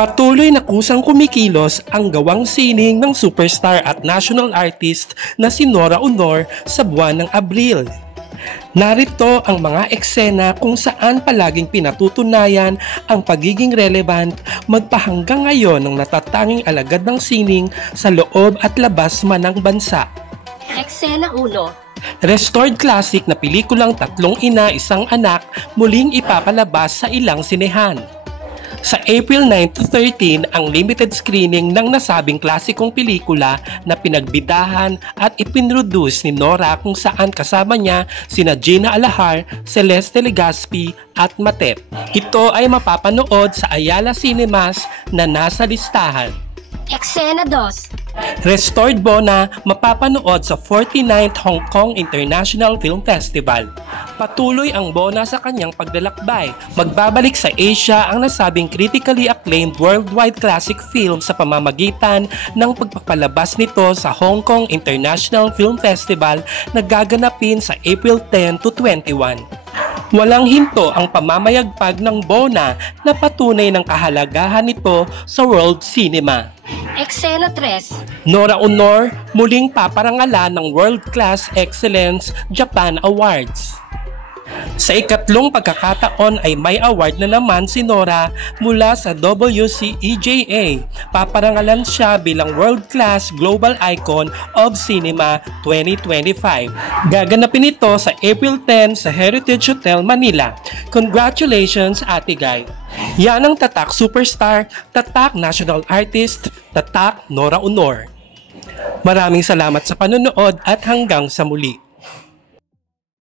Patuloy na kusang kumikilos ang gawang sining ng superstar at national artist na si Nora Aunor sa buwan ng Abril. Narito ang mga eksena kung saan palaging pinatutunayan ang pagiging relevant magpahanggang ngayon ng natatanging alagad ng sining sa loob at labas man ng bansa. Eksena 1. Restored classic na pelikulang Tatlong Ina, Isang Anak muling ipapalabas sa ilang sinehan. Sa April 9 to 13 ang limited screening ng nasabing klasikong pelikula na pinagbidahan at ipinroduce ni Nora kung saan kasama niya sina Gina Alahar, Celeste Legazpi at Matep. Ito ay mapapanood sa Ayala Cinemas na nasa listahan. Eksena 2. Restored Bona mapapanood sa 49th Hong Kong International Film Festival. Patuloy ang Bona sa kanyang paglalakbay. Magbabalik sa Asia ang nasabing critically acclaimed worldwide classic film sa pamamagitan ng pagpapalabas nito sa Hong Kong International Film Festival na gaganapin sa April 10 to 21. Walang hinto ang pamamayagpag ng Bona na patunay ng kahalagahan nito sa world cinema. Eksena 3. Nora Aunor muling paparangalan ng World Class Excellence Japan Awards. Sa ikatlong pagkakataon ay may award na naman si Nora mula sa WCEJA. Paparangalan siya bilang World Class Global Icon of Cinema 2025. Gaganapin ito sa April 10 sa Heritage Hotel, Manila. Congratulations, Ate Guy! Yan ang tatak superstar, tatak national artist, tatak Nora Aunor. Maraming salamat sa panonood at hanggang sa muli.